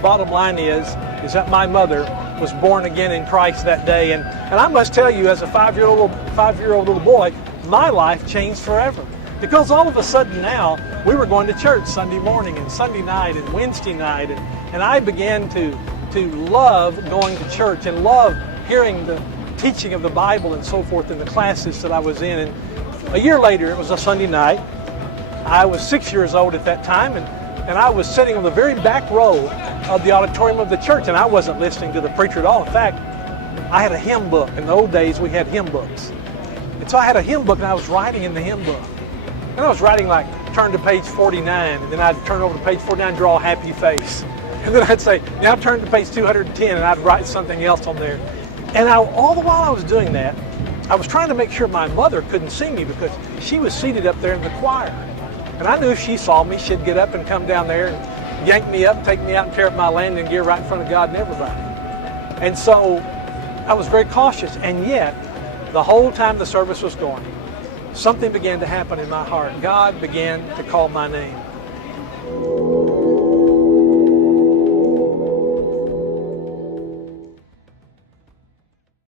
bottom line is that my mother was born again in Christ that day. And I must tell you, as a five-year-old little boy, my life changed forever. Because all of a sudden now, we were going to church Sunday morning and Sunday night and Wednesday night. And I began to love going to church and love hearing the teaching of the Bible and so forth in the classes that I was in. And a year later, it was a Sunday night. I was 6 years old at that time, and I was sitting on the very back row of the auditorium of the church, and I wasn't listening to the preacher at all. In fact, I had a hymn book. In the old days, we had hymn books. And so I had a hymn book, and I was writing in the hymn book. And I was writing like, turn to page 49, and then I'd turn over to page 49 and draw a happy face. And then I'd say, now turn to page 210, and I'd write something else on there. And all the while I was doing that, I was trying to make sure my mother couldn't see me because she was seated up there in the choir. And I knew if she saw me, she'd get up and come down there and yank me up, take me out and tear up my landing gear right in front of God and everybody. And so I was very cautious, and yet the whole time the service was going, something began to happen in my heart. God began to call my name.